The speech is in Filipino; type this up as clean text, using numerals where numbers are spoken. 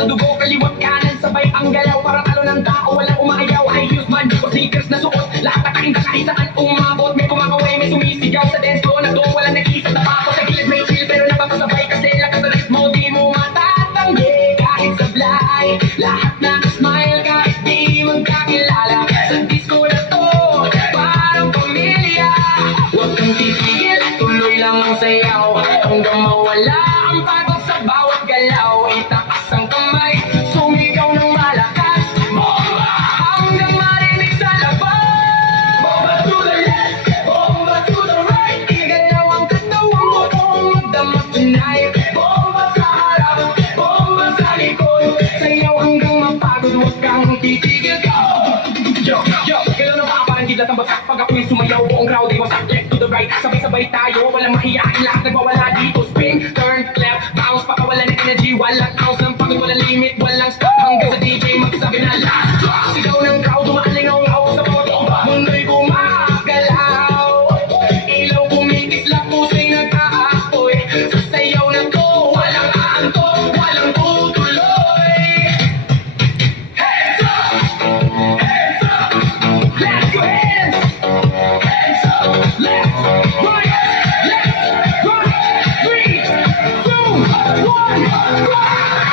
sa dugo, kaliwat kanan, sabay ang galaw. Parang talo ng tao, walang umaayaw. High heels man, o sneakers na suot, lahat nakain ka kahit saan umabot. May kumakaway, may sumisigaw sa dance floor na doon, walang nag-iisip na pa ako sa gilid. May chill pero napapasabay kasi lakas sa ritmo, di mo matatanggi kahit sablay. Lahat na-smile kahit di magkakilala sa disco na to, parang pamilya. Huwag kang titigil, tuloy lang ang sayaw hanggang mawala ang pagod sa bawat galaw. Itaas ang kamay, sumigaw ng malakas, bomba! Hanggang marinig sa labas. Bomba to the left, bomba to the right. Igalaw ang katawang buong magdamag tonight. Bomba sa harap, bomba sa likod. Sayaw hanggang mapagod, huwag kang titigil. Yo, kailan na ba parang gidlat ang bagsak? Pag ako'y sumayaw, buong crowd ay wasak. Left to the right, sabay-sabay tayo, walang mahiyain, lahat nagwawala dito. Spin, turn, left, bounce, pakawalan ng energy. Walang ounce ng pagod, walang limit, walang stop. Hanggang sa DJ magsabi na last drop. Sigaw ng crowd, umaalingaw-ngaw sa bawat mundo'y gumagalaw. Ilaw kumikislap, pusa'y nag-aapoy. Sa sayaw na to, walang aantok, walang tutuloy. Hands up! Hands up! Clap your hands! Hands up! Left, right, left, right, 3, 2, 1, rock!